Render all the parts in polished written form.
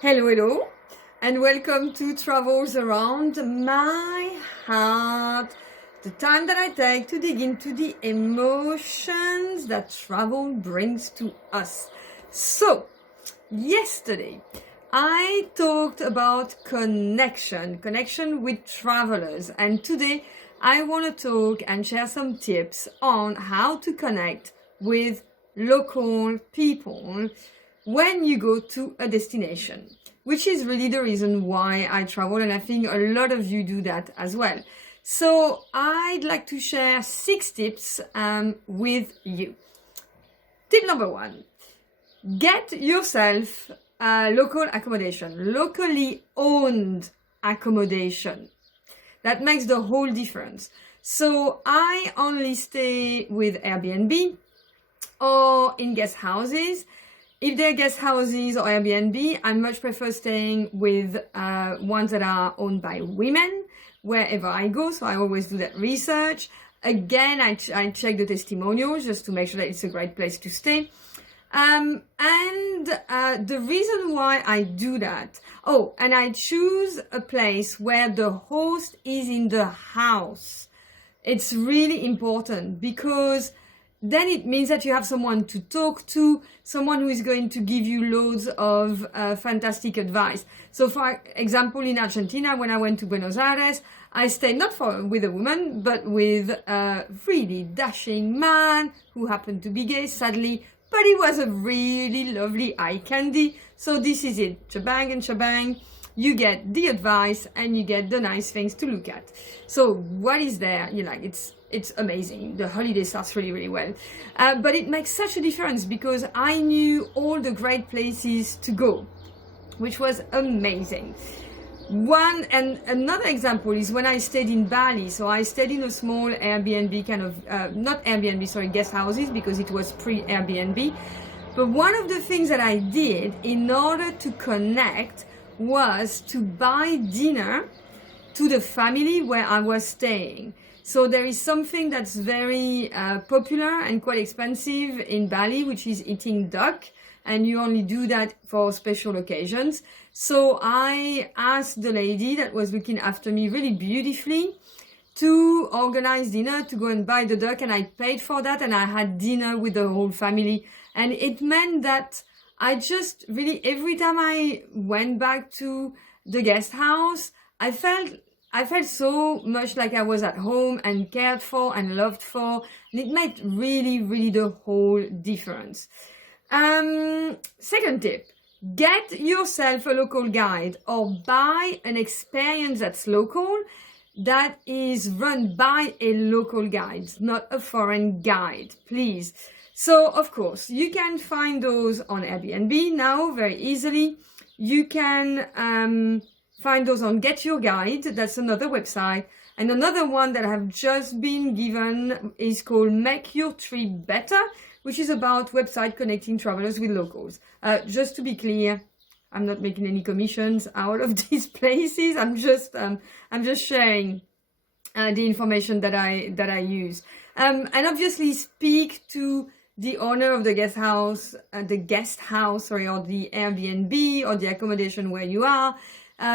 Hello, and welcome to Travels Around My Heart, the time that I take to dig into the emotions that travel brings to us. So, yesterday, I talked about connection with travelers, and today I want to talk and share some tips on how to connect with local people when you go to a destination, which is really the reason why I travel, and I think a lot of you do that as well. So I'd like to share 6 tips with you. Tip number 1, get yourself a local accommodation, locally owned accommodation. That makes the whole difference. So I only stay with Airbnb or in guest houses. If they're guest houses or Airbnb, I much prefer staying with ones that are owned by women wherever I go. So I always do that research. Again, I check the testimonials just to make sure that it's a great place to stay. And the reason why I do that, and I choose a place where the host is in the house. It's really important because then it means that you have someone to talk to, someone who is going to give you loads of fantastic advice. So for example, in Argentina, when I went to Buenos Aires, I stayed not with a woman, but with a really dashing man who happened to be gay, sadly, but he was a really lovely eye candy. So this is it, shebang and shebang. You get the advice and you get the nice things to look at. So what is there? It's amazing. The holiday starts really, really well. But it makes such a difference because I knew all the great places to go, which was amazing. Another example is when I stayed in Bali. So I stayed in a small Airbnb guest houses, because it was pre-Airbnb. But one of the things that I did in order to connect was to buy dinner to the family where I was staying. So there is something that's very popular and quite expensive in Bali, which is eating duck, and you only do that for special occasions. So I asked the lady that was looking after me really beautifully to organize dinner, to go and buy the duck, and I paid for that, and I had dinner with the whole family. And it meant that I just really, every time I went back to the guest house, I felt so much like I was at home and cared for and loved for. And it made really, really the whole difference. Second tip, get yourself a local guide or buy an experience that's local, that is run by a local guide, not a foreign guide, please. So, of course, you can find those on Airbnb now very easily. You can find those on Get Your Guide. That's another website. And another one that I have just been given is called Make Your Trip Better, which is about website connecting travelers with locals. Just to be clear, I'm not making any commissions out of these places. I'm just sharing the information that I use. And obviously speak to the owner of the guest house, or the Airbnb or the accommodation where you are,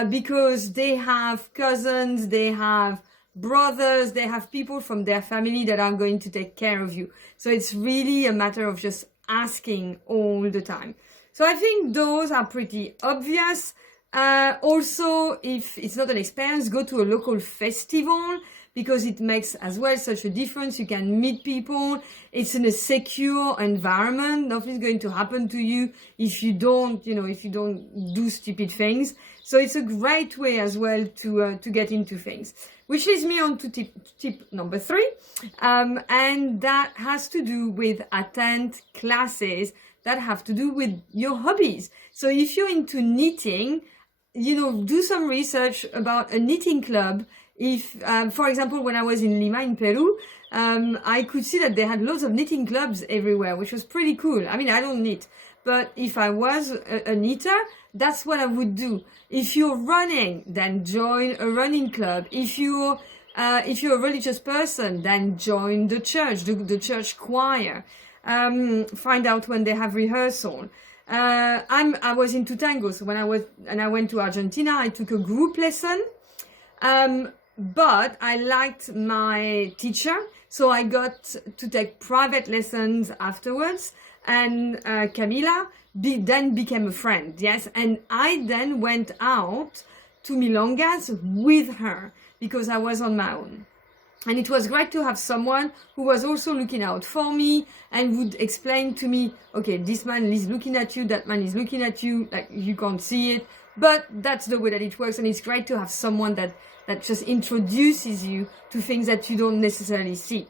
because they have cousins, they have brothers, they have people from their family that are going to take care of you. So it's really a matter of just asking all the time. So I think those are pretty obvious. Also, if it's not an experience, go to a local festival, because it makes as well such a difference. You can meet people. It's in a secure environment. Nothing's going to happen to you if you don't do stupid things. So it's a great way as well to get into things. Which leads me on to tip number 3. And that has to do with attend classes that have to do with your hobbies. So if you're into knitting, do some research about a knitting club. If, for example, when I was in Lima in Peru, I could see that they had loads of knitting clubs everywhere, which was pretty cool. I mean, I don't knit, but if I was a knitter, that's what I would do. If you're running, then join a running club. If you're a religious person, then join the church, the church choir. Find out when they have rehearsal. I was into tango, so when I went to Argentina, I took a group lesson. But I liked my teacher, so I got to take private lessons afterwards. And Camila then became a friend, yes. And I then went out to milongas with her because I was on my own. And it was great to have someone who was also looking out for me and would explain to me, okay, this man is looking at you, that man is looking at you, like you can't see it, but that's the way that it works. And it's great to have someone that just introduces you to things that you don't necessarily see.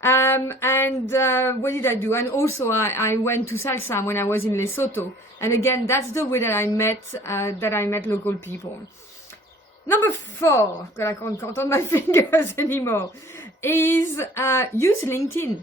What did I do? And also I went to salsa when I was in Lesotho. And again, that's the way that I met local people. Number 4, because I can't count on my fingers anymore, is use LinkedIn.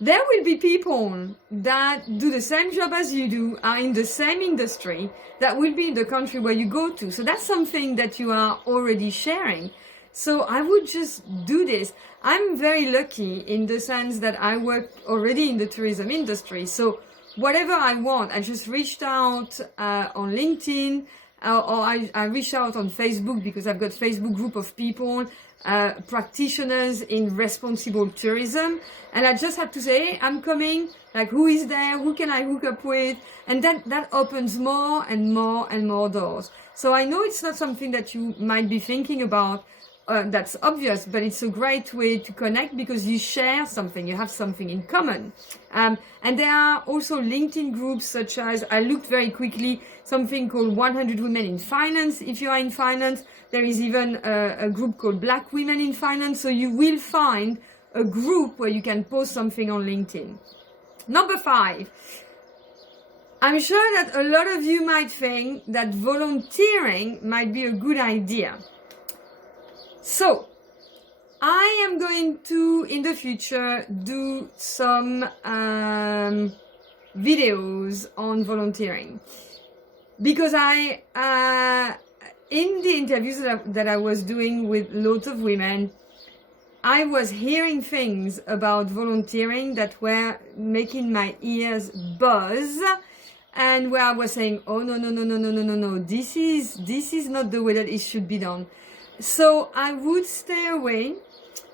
There will be people that do the same job as you do, are in the same industry, that will be in the country where you go to. So that's something that you are already sharing. So I would just do this. I'm very lucky in the sense that I work already in the tourism industry. So whatever I want, I just reached out on LinkedIn, or I reach out on Facebook because I've got Facebook group of people, practitioners in responsible tourism. And I just have to say, hey, I'm coming, like who is there? Who can I hook up with? And that opens more and more and more doors. So I know it's not something that you might be thinking about. That's obvious, but it's a great way to connect because you share something, you have something in common. And there are also LinkedIn groups such as, I looked very quickly, something called 100 Women in Finance. If you are in finance, there is even a group called Black Women in Finance. So you will find a group where you can post something on LinkedIn. Number 5. I'm sure that a lot of you might think that volunteering might be a good idea. So, I am going to, in the future, do some videos on volunteering. Because in the interviews that I was doing with lots of women, I was hearing things about volunteering that were making my ears buzz. And where I was saying, oh, no, this is not the way that it should be done. So I would stay away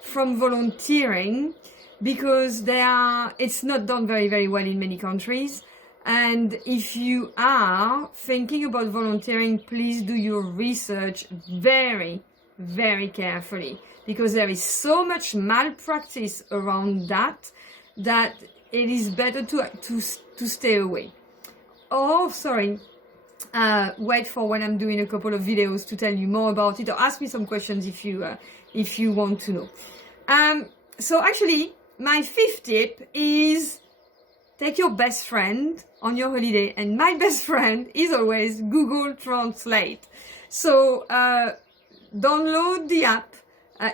from volunteering because it's not done very, very well in many countries. And if you are thinking about volunteering, please do your research very, very carefully because there is so much malpractice around that it is better to stay away. Oh, sorry. Wait for when I'm doing a couple of videos to tell you more about it, or ask me some questions if you want to know. So actually, my 5th tip is take your best friend on your holiday, and my best friend is always Google Translate. So download the app.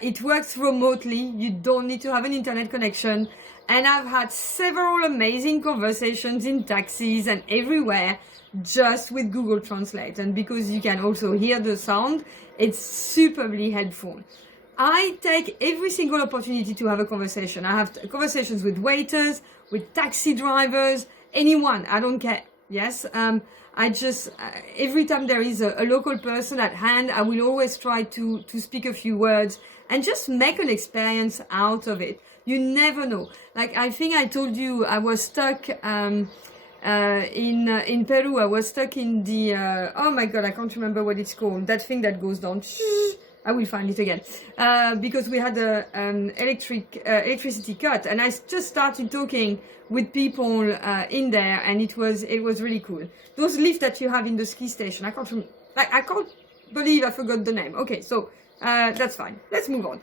It works remotely. You don't need to have an internet connection. And I've had several amazing conversations in taxis and everywhere just with Google Translate. And because you can also hear the sound, it's superbly helpful. I take every single opportunity to have a conversation. I have conversations with waiters, with taxi drivers, anyone, I don't care. Yes, I just, every time there is a local person at hand, I will always try to speak a few words and just make an experience out of it. You never know. Like, I think I told you I was stuck in Peru. I was stuck in the, oh my God, I can't remember what it's called. That thing that goes down. I will find it again. Because we had an electricity cut, and I just started talking with people in there, and it was really cool. Those lifts that you have in the ski station, I can't believe I forgot the name. Okay, so that's fine. Let's move on.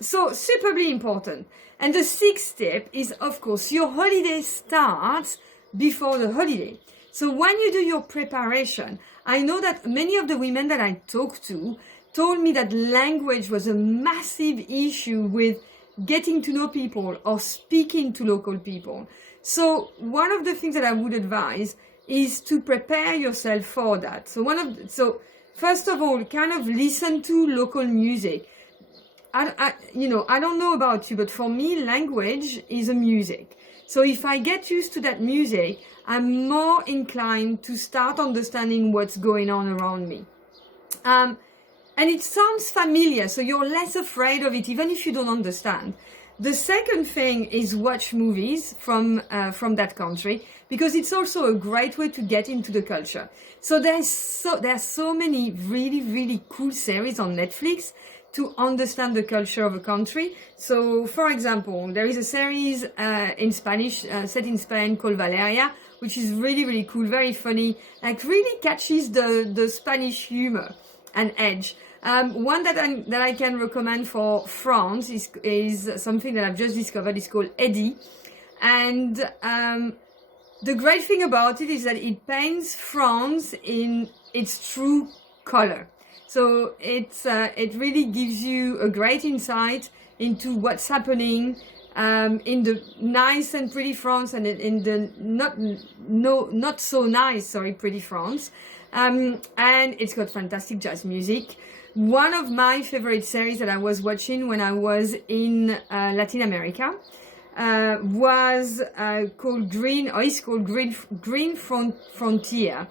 So superbly important. And the 6th tip is, of course, your holiday starts before the holiday. So when you do your preparation, I know that many of the women that I talked to told me that language was a massive issue with getting to know people or speaking to local people. So one of the things that I would advise is to prepare yourself for that. So first of all, kind of listen to local music. I don't know about you, but for me, language is a music. So if I get used to that music, I'm more inclined to start understanding what's going on around me. And it sounds familiar, so you're less afraid of it, even if you don't understand. The second thing is watch movies from that country, because it's also a great way to get into the culture. So there are so many really, really cool series on Netflix to understand the culture of a country. So, for example, there is a series in Spanish, set in Spain, called Valeria, which is really, really cool, very funny, like really catches the Spanish humor and edge. One that I can recommend for France is something that I've just discovered. It's called Eddie, and the great thing about it is that it paints France in its true color. So it really gives you a great insight into what's happening in the nice and pretty France, and in the not so nice, pretty France. And it's got fantastic jazz music. One of my favorite series that I was watching when I was in Latin America was called Green Frontier,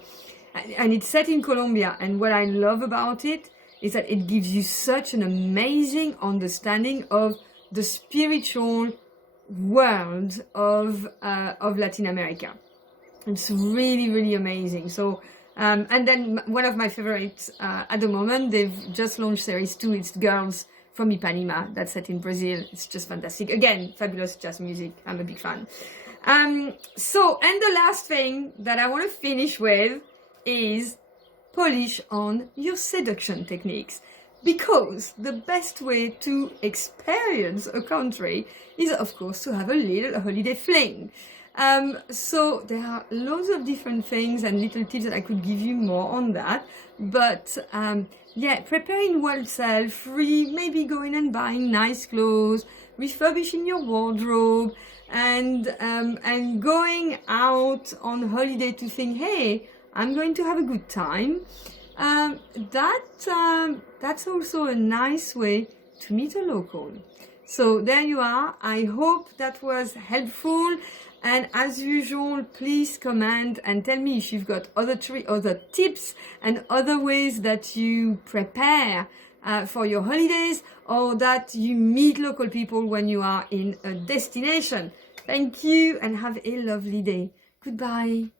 and it's set in Colombia. And what I love about it is that it gives you such an amazing understanding of the spiritual world of Latin America. It's really, really amazing. So. And then one of my favorites at the moment, they've just launched series 2. It's Girls from Ipanema, that's set in Brazil. It's just fantastic. Again, fabulous jazz music. I'm a big fan. And the last thing that I want to finish with is polish on your seduction techniques. Because the best way to experience a country is, of course, to have a little holiday fling. So there are loads of different things and little tips that I could give you more on that. But preparing oneself, maybe going and buying nice clothes, refurbishing your wardrobe, and going out on holiday to think, hey, I'm going to have a good time. That's also a nice way to meet a local. So there you are. I hope that was helpful. And as usual, please comment and tell me if you've got other tips and other ways that you prepare for your holidays, or that you meet local people when you are in a destination. Thank you and have a lovely day. Goodbye.